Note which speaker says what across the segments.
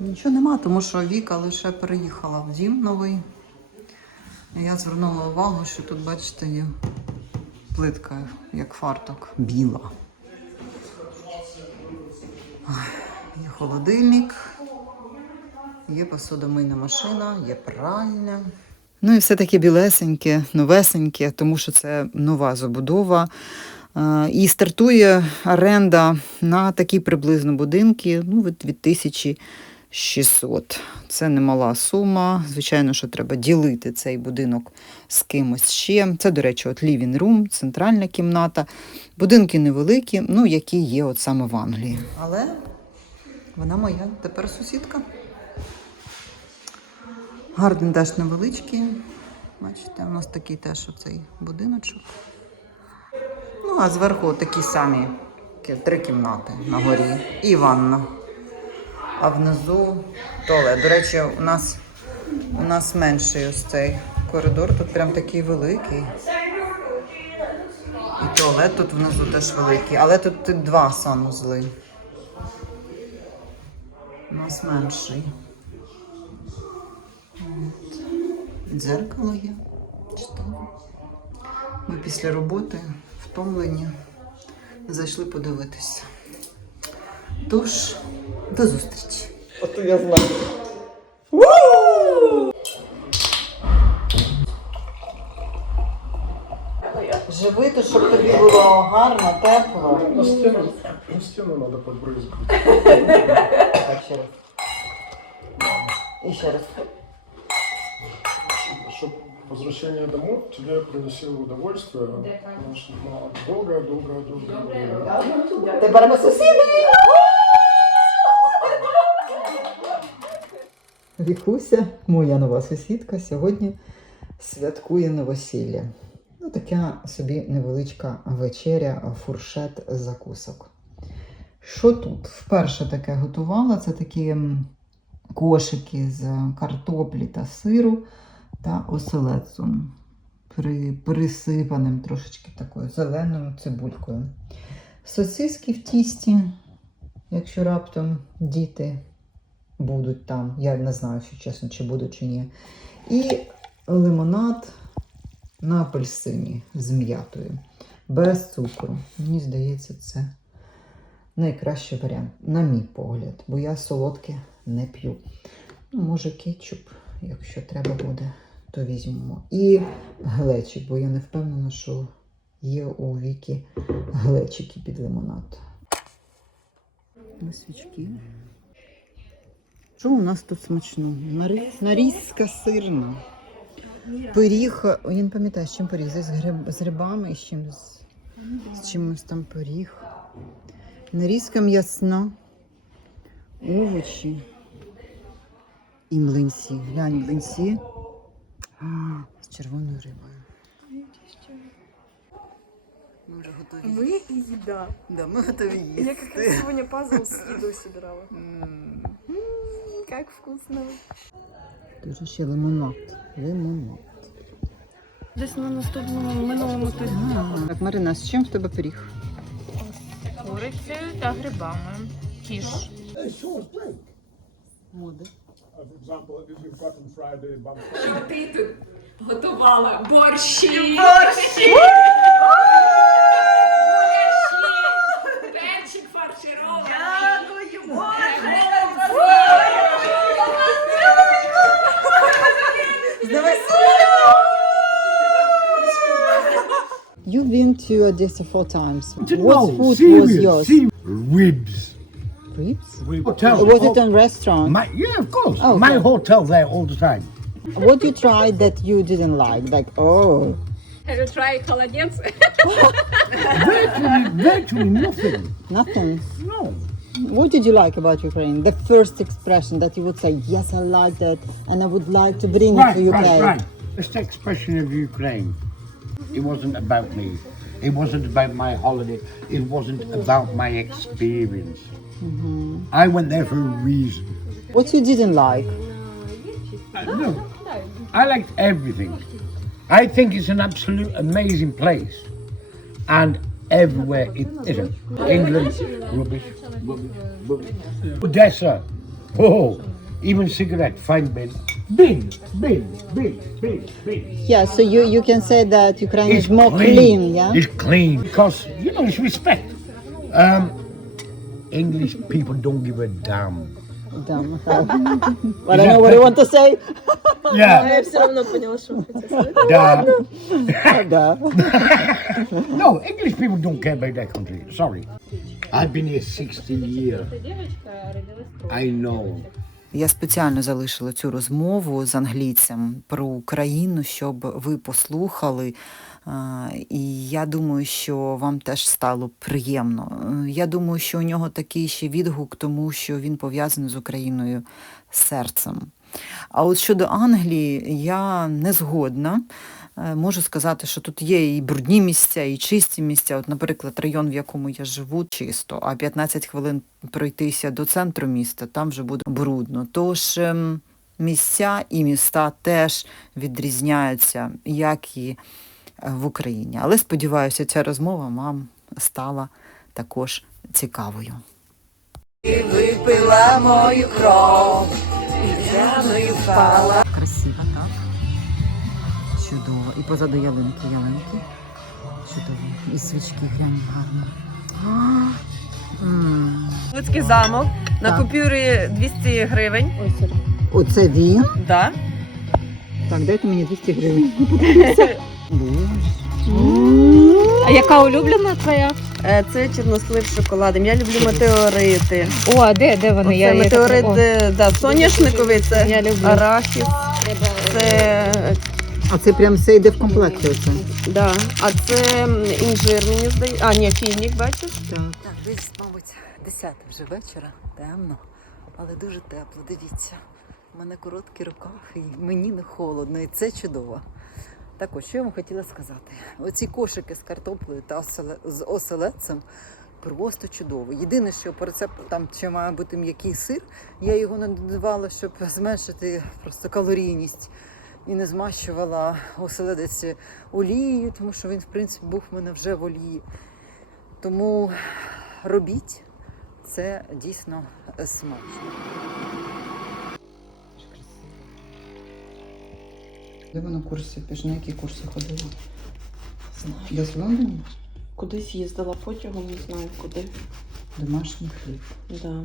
Speaker 1: Нічого нема, тому що Віка лише переїхала в дім новий. Я звернула увагу, що тут, бачите, є плитка, як фартук, біла. Є холодильник, є посудомийна машина, є пральня. Ну і все таке білесеньке, новесеньке, тому що це нова забудова. І стартує оренда на такі приблизно будинки ну, від, від 1600. Це немала сума. Звичайно, що треба ділити цей будинок з кимось ще. Це, до речі, от living room, центральна кімната. Будинки невеликі, ну, які є от саме в Англії. Але вона моя тепер сусідка. Гарден теж невеличкий. Бачите, у нас такий теж оцей будиночок. А зверху такі самі три кімнати на горі і ванна. А внизу туалет. До речі, у нас, у нас менший ось цей коридор, тут прям такий великий. І туалет тут внизу теж великий, але тут, два санузли. У нас менший. От. Дзеркало є. Чудово. Ми після роботи втомлені. Зайшли подивитися. Тож, до зустрічі.
Speaker 2: Ото я знаю.
Speaker 1: Живи, то щоб тобі було гарно, тепло.
Speaker 2: На стену, на надо побрызгать.
Speaker 1: Так, ще раз. І ще раз.
Speaker 2: Чтобы возвращение домой тебе приносило удовольствие. Потому что ну, долго, долго, долго, долго.
Speaker 1: Тепер ми сусіди. Вікуся, моя нова сусідка, сьогодні святкує новосілля. Ну, така собі невеличка вечеря, фуршет закусок. Що тут? Вперше таке готувала. Це такі кошики з картоплі та сиру та оселедцем, при, присипаним трошечки такою зеленою цибулькою. Сосиски в тісті, якщо раптом діти будуть там. Я не знаю, що чесно, чи будуть, чи ні. І лимонад на апельсині з м'ятою, без цукру. Мені здається, це найкращий варіант, на мій погляд, бо я солодке не п'ю. Ну, може, кетчуп, якщо треба буде, то візьмемо. І глечик, бо я не впевнена, що є у віки глечики під лимонад. На свічки. Що у нас тут смачно? Наріз... Нарізка сирна. Пиріг, я не пам'ятаю, з чим пиріг. З, гриб... з грибами і з чим з... з чимось там пиріг. Нарізка м'ясна, овочі і млинці. Глянь, млинці з червоною рибою. Ми вже готові.
Speaker 3: Мы и еда.
Speaker 1: Да, ми готові їсти.
Speaker 3: Я как раз сегодня пазл с едой собирала.
Speaker 1: М.
Speaker 3: Как вкусно.
Speaker 1: Дуже ще лимонад. Лимонад.
Speaker 3: Десь на наступному минулому тижні.
Speaker 1: Так, Марина, з чим в тебе пиріг?
Speaker 3: Курицею та грибами. Кіш.
Speaker 1: Моди.
Speaker 2: For example, if you've got on Friday, barbecue.
Speaker 4: Ти тут готувала борщі.
Speaker 3: Борщі!
Speaker 4: Перчик фарширований.
Speaker 3: Дякую,
Speaker 1: You've been to Odessa four times.
Speaker 5: No,
Speaker 1: What food was
Speaker 5: serious,
Speaker 1: yours?
Speaker 5: serious. Ribs.
Speaker 1: Ribs?
Speaker 5: Hotel.
Speaker 1: Was it a restaurant?
Speaker 5: My, yeah, of course.
Speaker 1: Oh,
Speaker 5: My
Speaker 1: okay.
Speaker 5: hotel there all the time.
Speaker 1: What you tried that you didn't like? Like, oh,
Speaker 4: Have you tried холодець?
Speaker 5: Virtually, virtually nothing.
Speaker 1: nothing.
Speaker 5: No.
Speaker 1: What did you like about Ukraine? The first expression that you would say, yes, I like that, and I would like to bring
Speaker 5: Right,
Speaker 1: it to UK.
Speaker 5: right, right. This expression of Ukraine, it wasn't about me. It wasn't about my holiday. It wasn't about my experience. I went there for a reason.
Speaker 1: What you didn't like?
Speaker 5: Uh, no, I liked everything. I think it's an absolute amazing place, and everywhere it isn't. England, rubbish, rubbish, rubbish. Odessa, Oh, even cigarette, fine bin. Bin, bin, bin, bin, bin.
Speaker 1: Yeah, so you, you can say that Ukraine is more
Speaker 5: clean.
Speaker 1: clean, yeah?
Speaker 5: It's clean because you know it's respect. Um, English people don't give a damn.
Speaker 1: Damn. I don't know what you want to say.
Speaker 5: Yeah,
Speaker 3: Я все поняла.
Speaker 1: Да.
Speaker 5: No, English people don't care about that country. Sorry. I've been here 16 years. I know.
Speaker 1: Я спеціально залишила цю розмову з англійцем про Україну, щоб ви послухали. І я думаю, що вам теж стало приємно. Е, Я думаю, що у нього такий ще відгук, тому що він пов'язаний з Україною серцем. А от щодо Англії, я не згодна. Е, Можу сказати, що тут є і брудні місця, і чисті місця. От, наприклад, район, в якому я живу, чисто, а 15 хвилин пройтися до центру міста, там вже буде брудно. Тож ем, місця і міста теж відрізняються, як і в Україні. Але сподіваюся, ця розмова вам стала також цікавою. Випила мою кров, і впала. Красиво, так? Чудово. І позаду ялинки, ялинки. Чудово. І свічки глянь гарно.
Speaker 3: Луцький замок на
Speaker 1: Так.
Speaker 3: купюрі 200 гривень.
Speaker 1: Оце він.
Speaker 3: Да.
Speaker 1: Так, дайте мені 200 гривень.
Speaker 6: А яка улюблена твоя?
Speaker 3: Е, Це чорнослив з шоколадом. Я люблю метеорити.
Speaker 6: О, а де, де вони? Я
Speaker 3: метеорит,
Speaker 6: так-
Speaker 3: е, да, соняшниковий, це
Speaker 6: Я люблю.
Speaker 3: арахіс, це,
Speaker 1: А це прям все йде в комплекті оце.
Speaker 3: да, а це м, інжир, мені здається. А, ні, фінік, бачиш?
Speaker 1: Так. Так, десь, мабуть, 10 вже вечора, темно, але дуже тепло. Дивіться. У мене короткі рукав, і мені не холодно, і це чудово. Так ось, що я вам хотіла сказати. Оці кошики з картоплею та з оселедцем просто чудово. Єдине, що по рецепту там ще має бути м'який сир, я його не додавала, щоб зменшити просто калорійність. І не змащувала оселедець олією, тому що він, в принципі, був в мене вже в олії. Тому робіть це дійсно смачно. Де ви на курсі? Ти ж на які курси ходила? Десь в Лондоні?
Speaker 7: Кудись їздила потягом, не знаю куди.
Speaker 1: Домашній хліб.
Speaker 7: Да.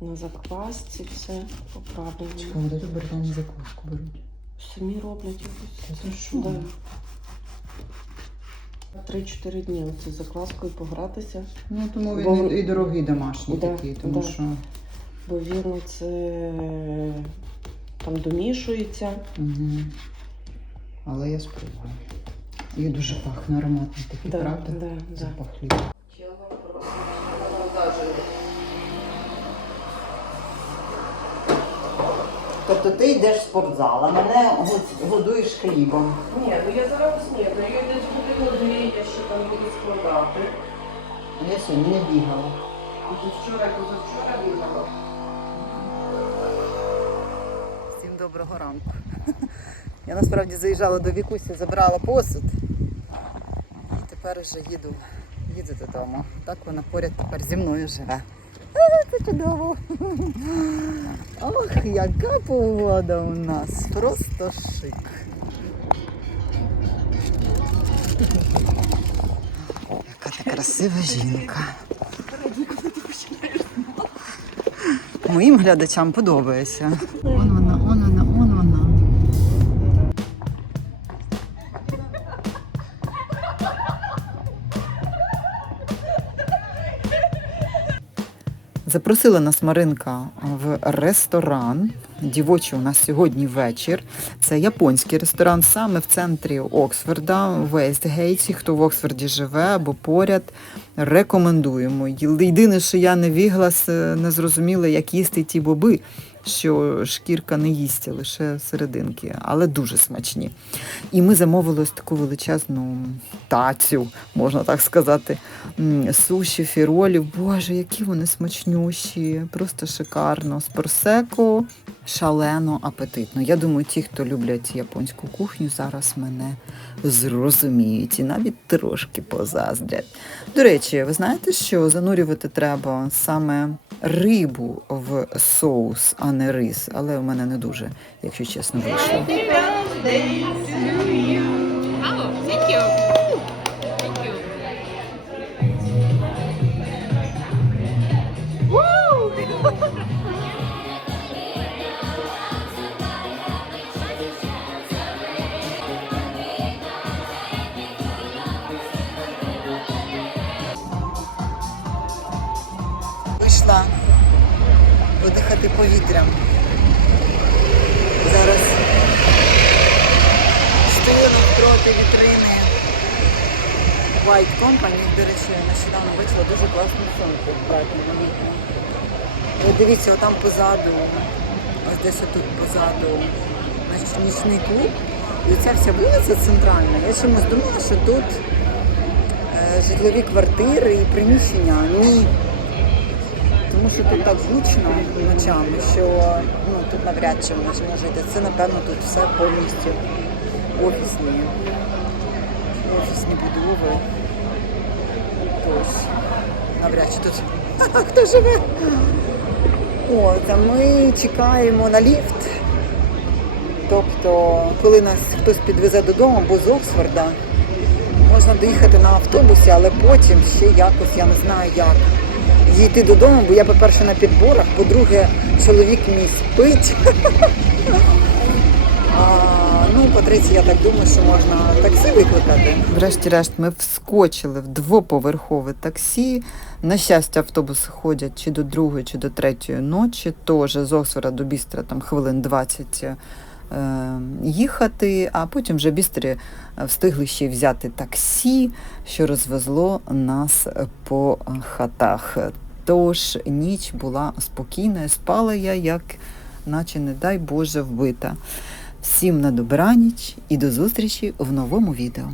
Speaker 7: На заквасці все поправлено.
Speaker 1: Чекай, де тут британі закваску беруть?
Speaker 7: Самі роблять якось.
Speaker 1: Та ти що?
Speaker 7: Да. Три-чотири дні оце закваскою погратися,
Speaker 1: Ну, тому
Speaker 7: Бо-
Speaker 1: він і, і дорогий домашній
Speaker 7: Да,
Speaker 1: такий, тому
Speaker 7: да.
Speaker 1: що.
Speaker 7: бо вірно це там домішується.
Speaker 1: Угу. Але я спробую. І дуже пахне ароматний такий,
Speaker 7: Да,
Speaker 1: правда?
Speaker 7: да, да.
Speaker 1: Запах хліба. Тобто ти йдеш в спортзал, а мене годуєш хлібом.
Speaker 7: Ні, ну я зараз снідаю, я десь годину-дві, я ще там буду складати.
Speaker 1: Я сьогодні не бігала.
Speaker 7: Вчора, позавчора бігала.
Speaker 1: Всім доброго ранку. Я насправді заїжджала до Вікусі, забрала посуд. І тепер вже їду, їду додому. Так вона поряд тепер зі мною живе. А, це чудово. Ох, яка погода у нас. Просто шик. Яка ти красива жінка. Моїм глядачам подобається. Запросила нас Маринка в ресторан. Дівочий у нас сьогодні вечір. Це японський ресторан саме в центрі Оксфорда, в Вестгейті. Хто в Оксфорді живе або поряд, рекомендуємо. Єдине, що я не віглас, е, не зрозуміла, як їсти ті боби, що шкірка не їсть, лише серединки, але дуже смачні. І ми замовили ось таку величезну тацю, можна так сказати, суші, фіролів. Боже, які вони смачнющі, просто шикарно. З просеко шалено апетитно. Я думаю, ті, хто люблять японську кухню, зараз мене зрозуміють і навіть трошки позаздрять. До речі, ви знаєте, що занурювати треба саме рибу в соус, а не рис. Але у мене не дуже, якщо чесно, вийшло. Видихати повітрям. Зараз стою навпроти вітрини White Company. До речі, нещодавно вийшла дуже класну сумку. Ви дивіться, отам позаду, ось десь тут позаду нічний клуб. І оця вся вулиця центральна. Я чомусь думала, що тут е, житлові квартири і приміщення. Ні. Тому що тут так гучно ночами, що ну, тут навряд чи можна жити. Це, напевно, тут все повністю офісні, офісні будови. Ось, навряд чи тут хто живе. От, а ми чекаємо на ліфт. Тобто, коли нас хтось підвезе додому, бо з Оксфорда можна доїхати на автобусі, але потім ще якось, я не знаю як, дійти додому, бо я, по-перше, на підборах, по-друге, чоловік мій спить. Ну, по-третє, я так думаю, що можна таксі викликати. Врешті-решт ми вскочили в двоповерхове таксі. На щастя, автобуси ходять чи до другої, чи до третьої ночі. Тож з Оксфорда до Бістра там хвилин 20 е, їхати, а потім вже в Бістрі е, встигли ще взяти таксі, що розвезло нас по хатах. Тож ніч була спокійна, спала я, як наче, не дай Боже, вбита. Всім на добраніч і до зустрічі в новому відео.